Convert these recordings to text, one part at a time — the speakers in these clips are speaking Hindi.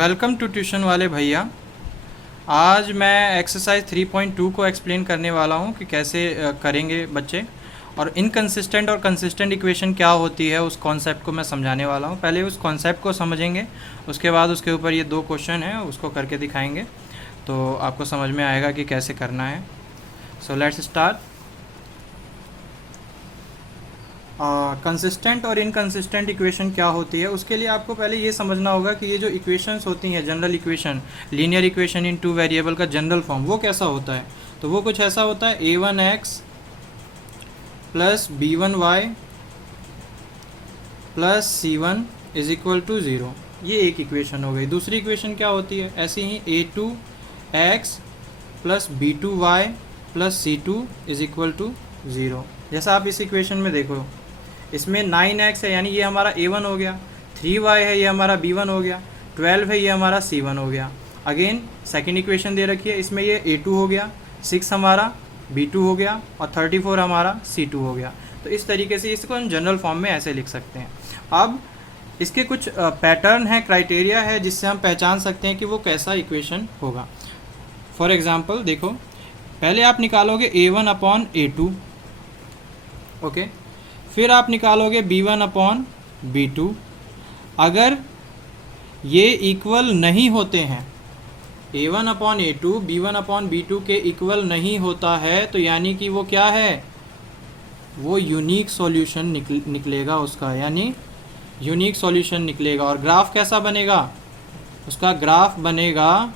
वेलकम टू ट्यूशन वाले भैया। आज मैं एक्सरसाइज 3.2 को एक्सप्लेन करने वाला हूँ कि कैसे करेंगे बच्चे, और इनकंसिस्टेंट और कंसिस्टेंट इक्वेशन क्या होती है उस कॉन्सेप्ट को मैं समझाने वाला हूँ। पहले उस कॉन्सेप्ट को समझेंगे, उसके बाद उसके ऊपर ये 2 क्वेश्चन हैं उसको करके दिखाएंगे तो आपको समझ में आएगा कि कैसे करना है। So let's start. कंसिस्टेंट और इनकंसिस्टेंट इक्वेशन क्या होती है, उसके लिए आपको पहले ये समझना होगा कि ये जो इक्वेशंस होती हैं, general equation, linear equation in 2 variable का जनरल फॉर्म वो कैसा होता है। तो वो कुछ ऐसा होता है a1x plus b1y plus c1 is equal to 0। ये एक इक्वेशन हो गई। दूसरी इक्वेशन क्या होती है, ऐसी ही a2x plus b2y plus c2 is equal to 0। जैसा आप इस इक्वेशन में देखो, इसमें 9x है यानी ये हमारा a1 हो गया, 3y है ये हमारा b1 हो गया, 12 है ये हमारा c1 हो गया। अगेन सेकंड इक्वेशन दे रखी है, इसमें ये a2 हो गया, 6 हमारा b2 हो गया और 34 हमारा c2 हो गया। तो इस तरीके से इसको हम जनरल फॉर्म में ऐसे लिख सकते हैं। अब इसके कुछ पैटर्न है, क्राइटेरिया है जिससे हम पहचान सकते हैं कि वो कैसा इक्वेशन होगा। फॉर एग्ज़ाम्पल देखो, पहले आप निकालोगे a1/a2, ओके, फिर आप निकालोगे b1/b2। अगर ये इक्वल नहीं होते हैं, a1/a2 b1/b2 के इक्वल नहीं होता है, तो यानी कि वो क्या है, वो यूनिक सॉल्यूशन निकलेगा उसका, यानी यूनिक सॉल्यूशन निकलेगा। और ग्राफ कैसा बनेगा, उसका ग्राफ बनेगा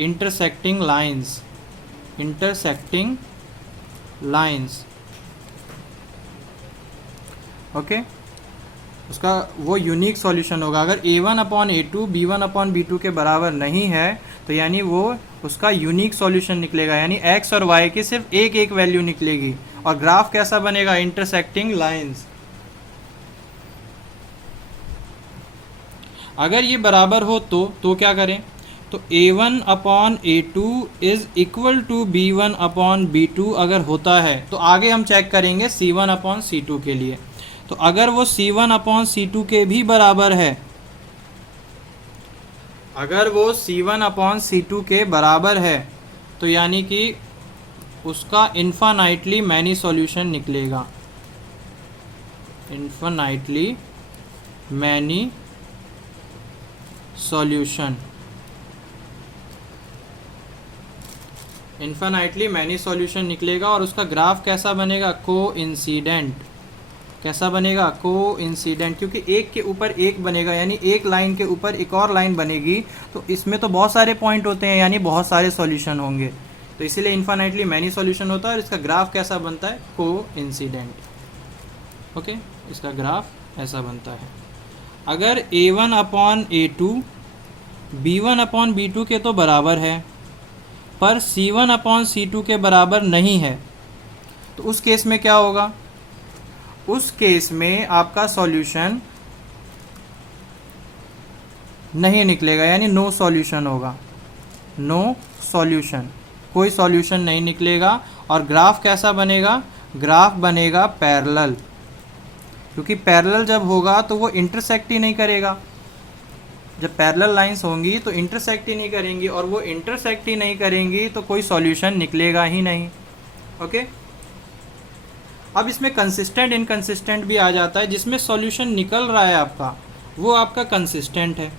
इंटरसेक्टिंग लाइंस, ओके, उसका वो यूनिक सॉल्यूशन होगा। अगर a1/a2 b1/b2 के बराबर नहीं है तो यानी वो उसका यूनिक सॉल्यूशन निकलेगा, यानी x और y की सिर्फ एक एक वैल्यू निकलेगी। और ग्राफ कैसा बनेगा, इंटरसेक्टिंग लाइंस। अगर ये बराबर हो तो क्या करें, तो a1/a2 is equal to b1/b2 अगर होता है तो आगे हम चेक करेंगे c1/c2 के लिए। तो अगर वो c1/c2 के भी बराबर है, अगर वो c1/c2 के बराबर है तो यानी कि उसका इन्फानाइटली मैनी सॉल्यूशन निकलेगा, infinitely many solution, infinitely many solution निकलेगा। और उसका ग्राफ कैसा बनेगा, कोइंसिडेंट। कैसा बनेगा, कोइंसिडेंट, क्योंकि एक के ऊपर एक बनेगा, यानी एक लाइन के ऊपर एक और लाइन बनेगी, तो इसमें तो बहुत सारे पॉइंट होते हैं, यानी बहुत सारे सॉल्यूशन होंगे, तो इसीलिए इन्फानाइटली मैनी सॉल्यूशन होता है। और इसका ग्राफ कैसा बनता है, कोइंसिडेंट, ओके, इसका ग्राफ ऐसा बनता है। अगर a1/a2 b1/b2 के तो बराबर है पर c1/c2 के बराबर नहीं है, तो उस केस में क्या होगा, उस केस में आपका सॉल्यूशन नहीं निकलेगा, यानी नो सॉल्यूशन होगा, नो सॉल्यूशन, कोई सॉल्यूशन नहीं निकलेगा। और ग्राफ कैसा बनेगा, ग्राफ बनेगा पैरेलल, क्योंकि पैरेलल जब होगा तो वो इंटरसेक्ट ही नहीं करेगा। जब पैरेलल लाइंस होंगी तो इंटरसेक्ट ही नहीं करेंगी, और वो इंटरसेक्ट ही नहीं करेंगी तो कोई सॉल्यूशन निकलेगा ही नहीं, ओके। अब इसमें कंसिस्टेंट इनकंसिस्टेंट भी आ जाता है, जिसमें सॉल्यूशन निकल रहा है आपका, वो आपका कंसिस्टेंट है,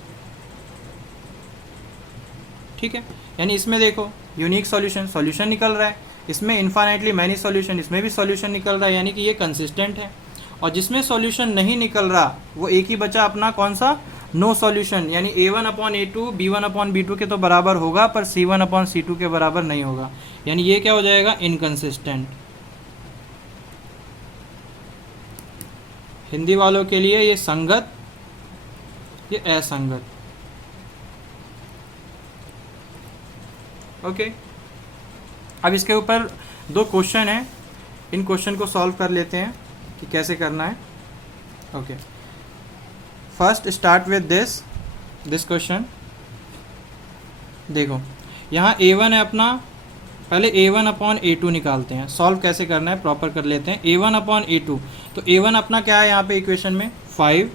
ठीक है। यानी इसमें देखो यूनिक सॉल्यूशन निकल रहा है, इसमें इन्फानाइटली मैनी सॉल्यूशन, इसमें भी सॉल्यूशन निकल रहा है, यानी कि ये कंसिस्टेंट है। और जिसमें सॉल्यूशन नहीं निकल रहा वो एक ही बचा अपना, कौन सा, नो सॉल्यूशन, यानी a1/a2 b1/b2 के तो बराबर होगा पर c1/c2 के बराबर नहीं होगा, यानी ये क्या हो जाएगा, इनकंसिस्टेंट। हिंदी वालों के लिए ये संगत, ये असंगत, ओके। अब इसके ऊपर 2 क्वेश्चन हैं, इन क्वेश्चन को सॉल्व कर लेते हैं कि कैसे करना है, okay. First start with this question. देखो यहाँ a1 है अपना, पहले a1/a2 निकालते हैं, सॉल्व कैसे करना है प्रॉपर कर लेते हैं। a1/a2, तो a1 अपना क्या है यहाँ पे इक्वेशन में 5,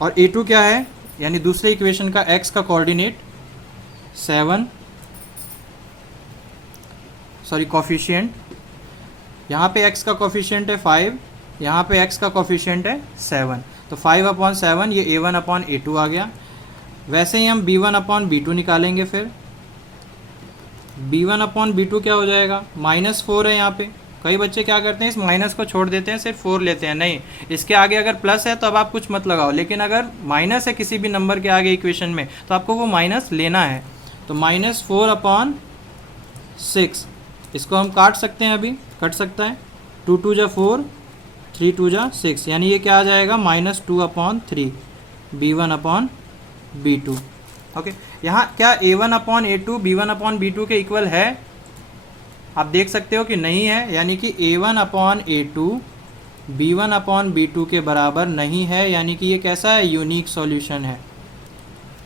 और a2 क्या है यानी दूसरे इक्वेशन का x का कोऑर्डिनेट 7, सॉरी कोफिशिएंट, यहाँ पे x का कोफिशिएंट है 5, यहाँ पे x का कोफिशिएंट है 7, तो 5/7 ये a1/a2 आ गया। वैसे ही हम b1/b2 निकालेंगे, फिर b1/b2 क्या हो जाएगा, -4 है यहाँ पे। कई बच्चे क्या करते हैं, इस माइनस को छोड़ देते हैं, सिर्फ 4 लेते हैं। नहीं, इसके आगे अगर प्लस है तो अब आप कुछ मत लगाओ, लेकिन अगर माइनस है किसी भी नंबर के आगे इक्वेशन में तो आपको वो माइनस लेना है। तो -4/6, इसको हम काट सकते हैं, अभी कट सकता है। 2 2 जा 4, 3 2 जा 6, यानी ये क्या आ जाएगा, -2/3 b1/b2। ओके, यहाँ क्या a1/a2 b1/b2 के इक्वल है? आप देख सकते हो कि नहीं है, यानी कि a1/a2 b1/b2 के बराबर नहीं है, यानी कि ये कैसा है, यूनिक सॉल्यूशन है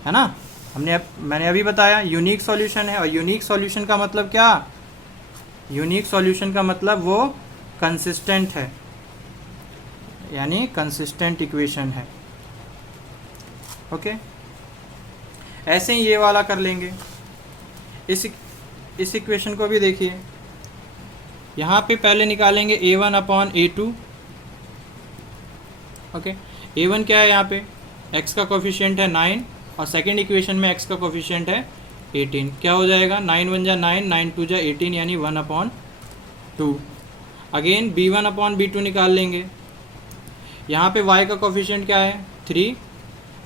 ना। मैंने अभी बताया यूनिक सॉल्यूशन है। और यूनिक सॉल्यूशन का मतलब क्या, यूनिक सॉल्यूशन का मतलब वो कंसिस्टेंट है, यानी कंसिस्टेंट इक्वेशन है। ओके, ऐसे ही ये वाला कर लेंगे। इस इक्वेशन को भी देखिए, यहाँ पे पहले निकालेंगे a1/a2। ओके, a1 क्या है, यहाँ पे x का कोफिशिएंट है 9 और सेकंड इक्वेशन में x का कोफिशिएंट है 18। क्या हो जाएगा, 9 1 जा 9, 9 2 जा 18, यानी 1/2। अगेन b1/b2 निकाल लेंगे। यहाँ पे y का कोफिशिएंट क्या है, 3,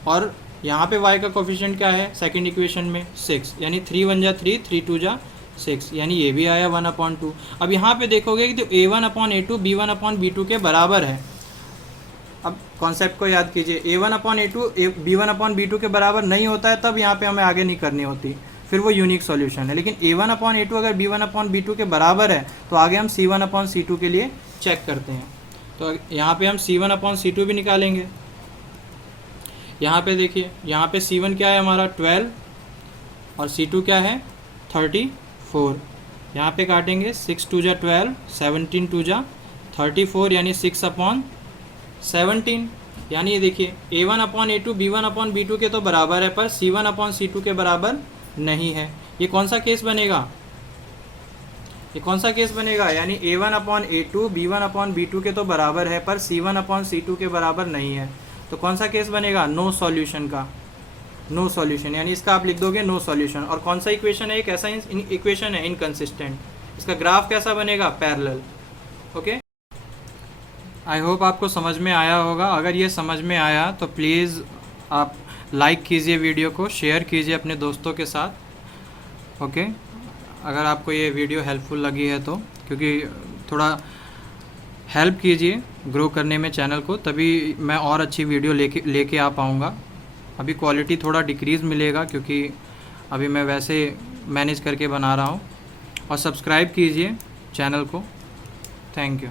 और यहाँ पे y का कोफिशिएंट क्या है सेकंड इक्वेशन में, 6, यानी 3 1 जा 3, 3 2 जा 6, यानी ये भी आया 1/2। अब यहाँ पे देखोगे कि जो a1/a2 b1/b2 के बराबर है। अब कॉन्सेप्ट को याद कीजिए, a1/a2 b1/b2 के बराबर नहीं होता है, तब यहाँ पे हमें आगे नहीं करनी होती, फिर वो यूनिक सॉल्यूशन है। लेकिन a1/a2 अगर b1/b2 के बराबर है तो आगे हम c1/c2 के लिए चेक करते हैं। तो यहाँ पे हम c1/c2 भी निकालेंगे। यहाँ पे देखिए, यहाँ पे c1 क्या है हमारा 12 और c2 क्या है 34। यहाँ पे काटेंगे, 6 2 जा 12, 17 2 जा 34, यानी 6/17। यानी ये देखिए a1/a2 b1/b2 के तो बराबर है, पर c1/c2 के बराबर नहीं है। ये कौन सा केस बनेगा, ये कौन सा केस बनेगा, यानी a1/a2 b1/b2 के तो बराबर है, पर c1/c2 के बराबर नहीं है। तो कौन सा केस बनेगा, नो सॉल्यूशन का, नो सॉल्यूशन, यानी इसका आप लिख दोगे नो सॉल्यूशन। और कौन सा इक्वेशन है, एक ऐसा इक्वेशन है इनकंसिस्टेंट, इसका ग्राफ कैसा बनेगा, पैरेलल। ओके, आई होप आपको समझ में आया होगा। अगर ये समझ में आया तो प्लीज़ आप लाइक कीजिए, वीडियो को शेयर कीजिए अपने दोस्तों के साथ। ओके, अगर आपको ये वीडियो हेल्पफुल लगी है तो, क्योंकि थोड़ा हेल्प कीजिए ग्रो करने में चैनल को, तभी मैं और अच्छी वीडियो लेके आ पाऊँगा। अभी क्वालिटी थोड़ा डिक्रीज़ मिलेगा, क्योंकि अभी मैं वैसे मैनेज करके बना रहा हूँ। और सब्सक्राइब कीजिए चैनल को। Thank you.